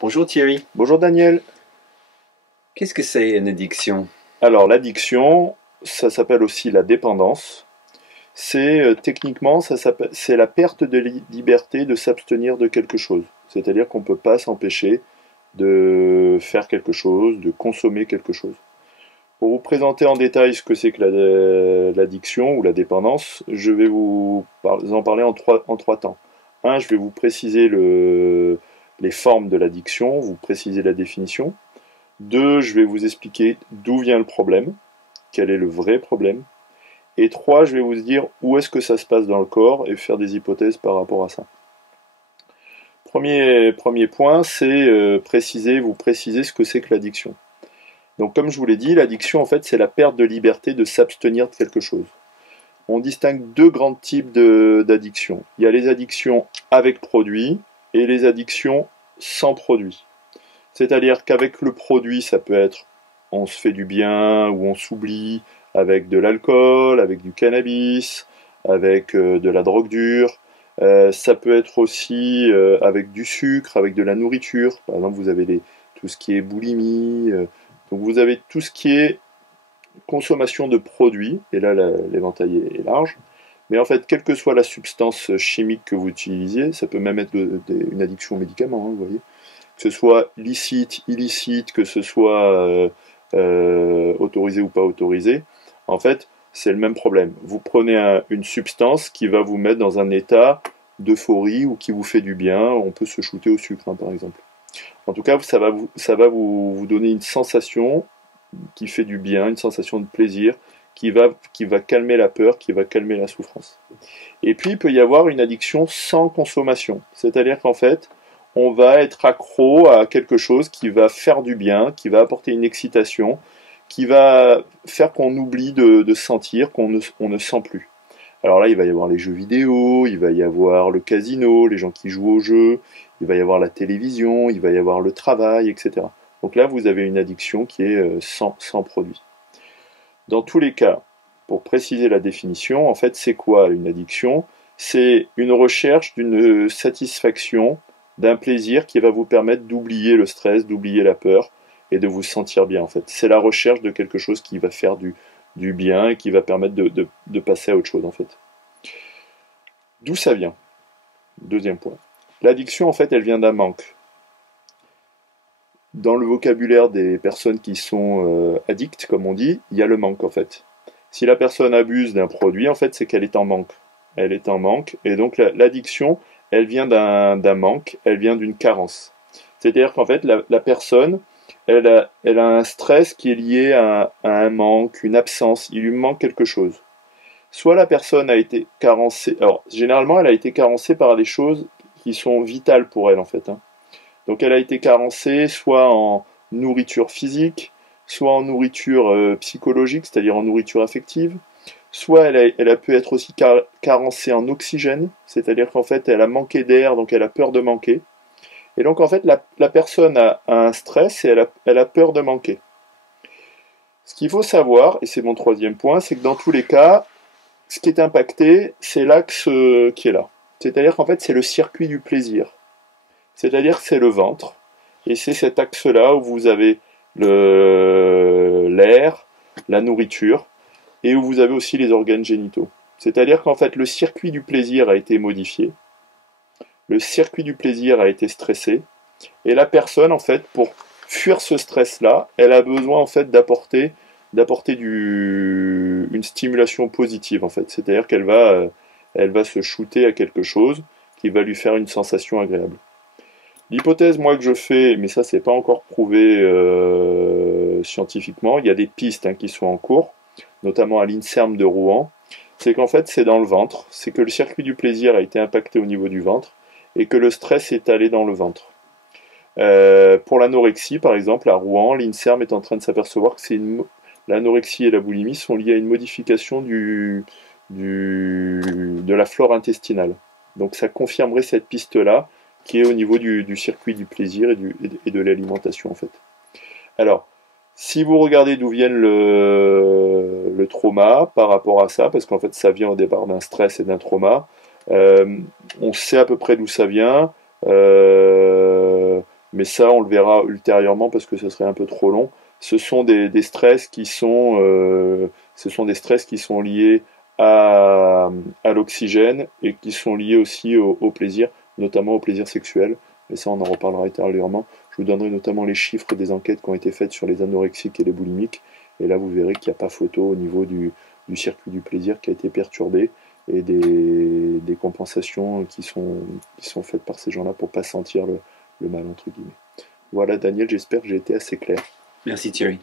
Bonjour Thierry, Bonjour Daniel. qu'est-ce que c'est une addiction? Alors l'addiction, ça s'appelle aussi la dépendance. C'est techniquement, c'est la perte de liberté de s'abstenir de quelque chose. C'est-à-dire qu'on ne peut pas s'empêcher de faire quelque chose, de consommer quelque chose. Pour vous présenter en détail ce que c'est que l'addiction ou la dépendance, je vais en parler en trois temps. Un, je vais vous préciser les formes de l'addiction, vous préciser la définition. Deux, je vais vous expliquer d'où vient le problème, quel est le vrai problème. Et trois, je vais vous dire où est-ce que ça se passe dans le corps et faire des hypothèses par rapport à ça. Premier point, c'est vous préciser ce que c'est que l'addiction. Donc comme je vous l'ai dit, l'addiction en fait c'est la perte de liberté de s'abstenir de quelque chose. On distingue deux grands types d'addictions. Il y a les addictions avec produit et les addictions sans produit. C'est-à-dire qu'avec le produit, ça peut être on se fait du bien ou on s'oublie avec de l'alcool, avec du cannabis, avec de la drogue dure. Ça peut être aussi avec du sucre, avec de la nourriture. Par exemple, vous avez tout ce qui est boulimie. Donc vous avez tout ce qui est consommation de produits, et là l'éventail est large. Mais en fait, quelle que soit la substance chimique que vous utilisiez, ça peut même être une addiction aux médicaments, hein, vous voyez, que ce soit licite, illicite, que ce soit autorisé ou pas autorisé, en fait, c'est le même problème. Vous prenez une substance qui va vous mettre dans un état d'euphorie ou qui vous fait du bien. On peut se shooter au sucre, hein, par exemple. En tout cas, ça va vous donner une sensation qui fait du bien, une sensation de plaisir, qui va calmer la peur, qui va calmer la souffrance. Et puis, il peut y avoir une addiction sans consommation. C'est-à-dire qu'en fait, on va être accro à quelque chose qui va faire du bien, qui va apporter une excitation, qui va faire qu'on oublie de sentir, on ne sent plus. Alors là, il va y avoir les jeux vidéo, il va y avoir le casino, les gens qui jouent aux jeux, il va y avoir la télévision, il va y avoir le travail, etc. Donc là, vous avez une addiction qui est sans produit. Dans tous les cas, pour préciser la définition, en fait, c'est quoi une addiction? C'est une recherche d'une satisfaction, d'un plaisir qui va vous permettre d'oublier le stress, d'oublier la peur et de vous sentir bien, en fait. C'est la recherche de quelque chose qui va faire du bien et qui va permettre de passer à autre chose, en fait. D'où ça vient? Deuxième point. L'addiction, en fait, elle vient d'un manque. Dans le vocabulaire des personnes qui sont addictes, comme on dit, il y a le manque, en fait. Si la personne abuse d'un produit, en fait, c'est qu'elle est en manque. Elle est en manque, et donc l'addiction, elle vient d'un manque, elle vient d'une carence. C'est-à-dire qu'en fait, la personne, elle a un stress qui est lié à un manque, une absence, il lui manque quelque chose. Soit la personne a été carencée, alors généralement elle a été carencée par des choses qui sont vitales pour elle en fait, hein. Donc elle a été carencée soit en nourriture physique, soit en nourriture psychologique, c'est-à-dire en nourriture affective, soit elle a pu être aussi carencée en oxygène, c'est-à-dire qu'en fait elle a manqué d'air, donc elle a peur de manquer. Et donc en fait la personne a un stress et elle a peur de manquer. Ce qu'il faut savoir, et c'est mon troisième point, c'est que dans tous les cas, ce qui est impacté, c'est l'axe qui est là. C'est-à-dire qu'en fait, c'est le circuit du plaisir. C'est-à-dire que c'est le ventre. Et c'est cet axe-là où vous avez l'air, la nourriture, et où vous avez aussi les organes génitaux. C'est-à-dire qu'en fait, le circuit du plaisir a été modifié. Le circuit du plaisir a été stressé. Et la personne, en fait, pour fuir ce stress-là, elle a besoin, en fait, d'apporter une stimulation positive en fait. C'est-à-dire elle va se shooter à quelque chose qui va lui faire une sensation agréable. L'hypothèse moi que je fais, mais ça c'est pas encore prouvé scientifiquement, il y a des pistes hein, qui sont en cours, notamment à l'INSERM de Rouen, c'est qu'en fait c'est dans le ventre, c'est que le circuit du plaisir a été impacté au niveau du ventre et que le stress est allé dans le ventre. Pour l'anorexie par exemple à Rouen, l'INSERM est en train de s'apercevoir que l'anorexie et la boulimie sont liées à une modification de la flore intestinale. Donc ça confirmerait cette piste-là, qui est au niveau du circuit du plaisir et de l'alimentation en fait. Alors, si vous regardez d'où vient le trauma par rapport à ça, parce qu'en fait ça vient au départ d'un stress et d'un trauma, on sait à peu près d'où ça vient. mais ça on le verra ultérieurement parce que ce serait un peu trop long. Ce sont des stress qui sont, liés à l'oxygène et qui sont liés aussi au plaisir, notamment au plaisir sexuel. Mais ça, on en reparlera ultérieurement. Je vous donnerai notamment les chiffres des enquêtes qui ont été faites sur les anorexiques et les boulimiques. Et là, vous verrez qu'il n'y a pas photo au niveau du circuit du plaisir qui a été perturbé et des compensations qui sont faites par ces gens-là pour ne pas sentir le mal, entre guillemets. Voilà, Daniel, j'espère que j'ai été assez clair. Merci Thierry.